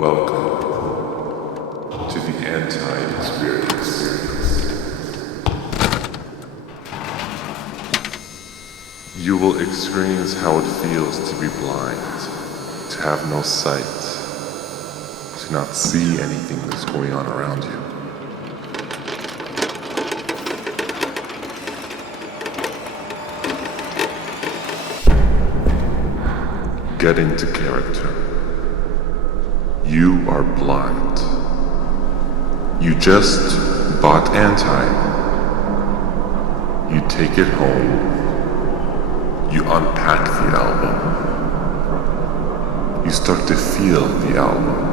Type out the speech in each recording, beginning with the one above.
Welcome to the Anti-Experience. You will experience how it feels to be blind, to have no sight, to not see anything that's going on around you. Get into character. You are blind. You just bought Anti. You take it home. You unpack the album. You start to feel the album.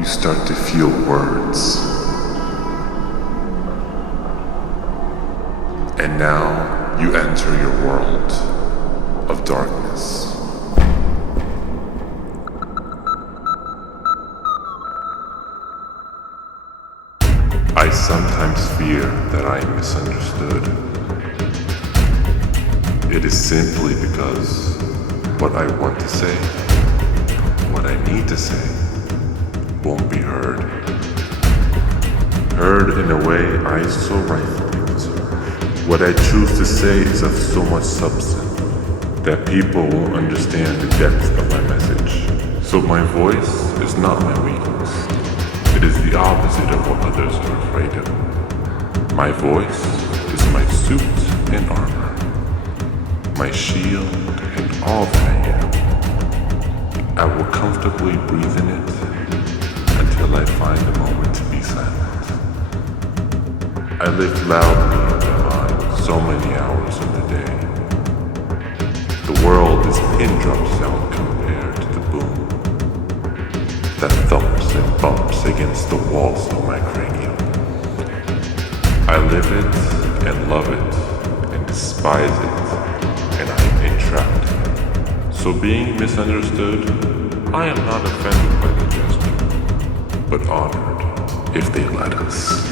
You start to feel words. And now you enter your world of darkness. I sometimes fear that I am misunderstood. It is simply because what I want to say, what I need to say, won't be heard. Heard in a way I so rightfully deserve. What I choose to say is of so much substance that people won't understand the depth of my message. So my voice is not my weakness. It is the opposite of what others are afraid of. My voice is my suit and armor, my shield and all that I am. I will comfortably breathe in it until I find a moment to be silent. I live loudly in my mind so many hours of the day. The world is pin drop sound compared to the boom that thumps and bumps against the walls of my cranium. I live it and love it and despise it, and I am entrapped. So being misunderstood, I am not offended by the gesture, but honored if they let us.